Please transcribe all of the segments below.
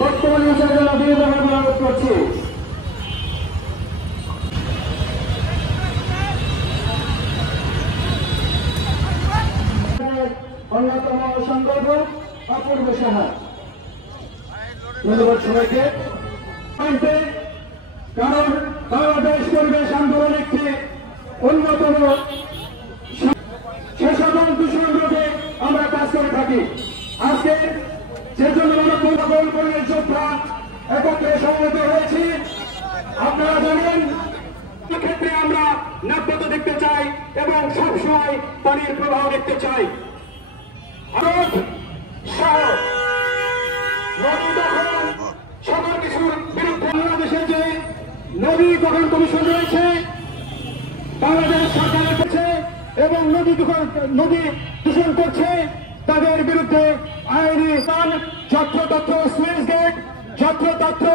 বর্তমানে ব্যবহার করছে। অন্যতম সংগঠক অপূর্ব সাহা, ধন্যবাদ সবাইকে। কারণ বাংলাদেশ পরিবেশ আন্দোলন একটি অন্যতম সে সকল দূষণ রোধে আমরা কাজ করে থাকি। আজকে যে জন্য আমরা যোদ্ধা একত্রে সমবেত হয়েছি, আপনারা জানেন ক্ষেত্রে আমরা নাব্যতা দেখতে চাই এবং সবসময় পানির প্রবাহ দেখতে চাই। সকল কিছুর বিরুদ্ধে বাংলাদেশে যে নদী গঠন কমিশন রয়েছে, বাংলাদেশ সরকারের কাছে এবং নদী দূষণ করছে তাদের বিরুদ্ধে আইনি যত্রতত্র সুইচ গেট, যত্রতত্র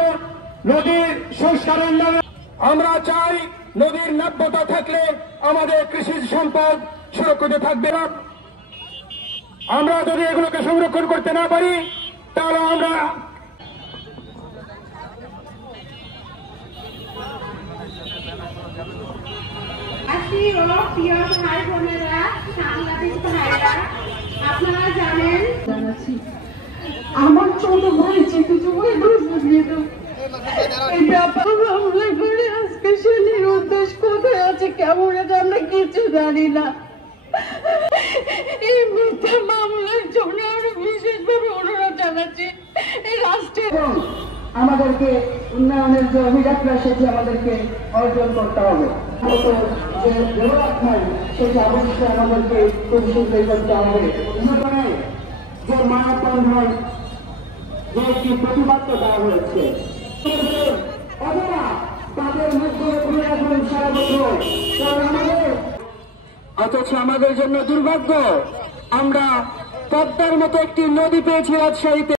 নদীর সংস্কারের নামে আমরা চাই নদীর নাব্যতা থাকলে আমাদের কৃষি সম্পদ সুরক্ষিত থাকবে। আমরা যদি এগুলোকে সংরক্ষণ করতে না পারি তাহলে আমরা আপনারা জানেন আমার ছোট ভাই কিছু এই ব্যাপার মামলা করে আজকে সে নিরুদ্দেশ কোথায় আছে কেমন আছে আমরা কিছু জানি না। এই মিথ্যা মামলার জন্য আমরা বিশেষভাবে অনুরোধ জানাচ্ছি এই রাষ্ট্রের আমাদেরকে উন্নয়নের যে অভিযাত্রা সেটি আমাদেরকে অর্জন করতে হবে। সেটি অবশ্যই আমাদেরকে খুব শীঘ্রই করতে হবে। যে মানববন্ধন যে একটি প্রতিবাদ্য দেওয়া হয়েছে তাদের মধ্যে এখন সারা বছর অথচ আমাদের জন্য দুর্ভাগ্য আমরা পদ্মার মতো একটি নদী পেয়েছি রাজশাহীতে।